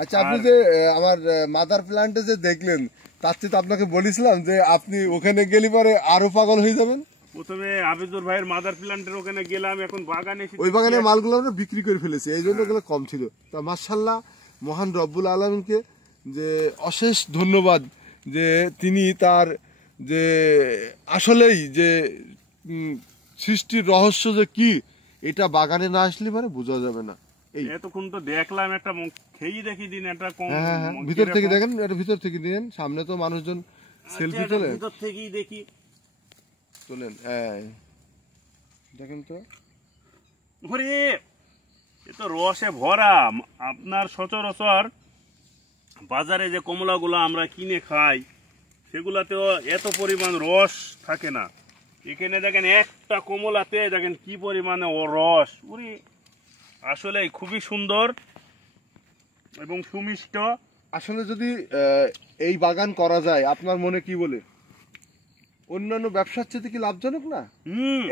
আচ্ছা, আপনি যে আমার মাদার প্ল্যান্টে যে দেখলেন, তার চেয়ে তো আপনাকে বলেছিলাম যে আপনি ওখানে গেলে পরে আরো পাগল হয়ে যাবেন। প্রথমে আবিদুর ভাইয়ের মাদার প্ল্যান্টের ওখানে গেলাম, এখন বাগানে ওই বাগানের মালগুলো আমরা বিক্রি করে ফেলেছি, এই জন্য ওগুলো কম ছিল। তা মাশাআল্লাহ, মহান রব্বুল আলামিনকে যে অশেষ ধন্যবাদ যে তিনি তার যে আসলেই যে সৃষ্টির রহস্য যে কি, এটা বাগানে না আসলে পরে বোঝা যাবে না। এতক্ষণ তো দেখলাম, একটা খেয়ে দেখি দিন একটা কম। হ্যাঁ, ভিতর থেকে দেখেন, এটা ভিতর থেকে দিন, সামনে তো মানুষজন সেলফি তোলে, ভিতর থেকেই দেখি, তোলেন দেখেন তো। ওরে এ তো রসে ভরা। আপনার সচরাচর বাজারে যে কমলাগুলো আমরা কিনে খাই সেগুলাতেও এত পরিমাণ রস থাকে না। এখানে দেখেন একটা কমলাতে দেখেন কি পরিমাণে রস। উনি আসলে খুবই সুন্দর এবং সুমিষ্ট। আসলে যদি এই বাগান করা যায়, আপনার মনে কি বলে, অন্যান্য ব্যবসার চেয়ে কি লাভজনক না?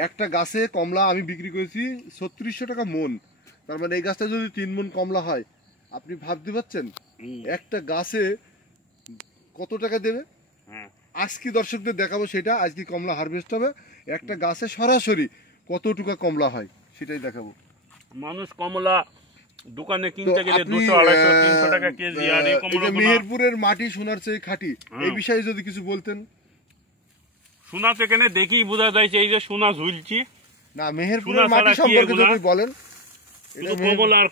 একটা গাছে কমলা আমি বিক্রি করেছি 3600 টাকা মন। তার মানে এই গাছটা যদি 3 মন কমলা হয়, আপনি ভাবতে পারছেন একটা গাছে কত টাকা দেবে। আজকে দর্শকদের দেখাবো সেটা, আজকে কমলা হারভেস্ট হবে, একটা গাছে সরাসরি কত টাকা কমলা হয় সেটাই দেখাবো। মানুষ কমলা দোকানে কিনতে গেলে 200, 250, 300 টাকা কেজি। আর এই কমলা মেহেরপুরের মাটি সোনার চেয়ে খাঁটি, এই বিষয়ে যদি কিছু বলতেন। সোনা সেখানে দেখেই বোঝা যাচ্ছে, এই যে সোনা ঝুলছি না, মেহেরপুরের মাটি সম্পর্কে যদি বলেন। কমলা আর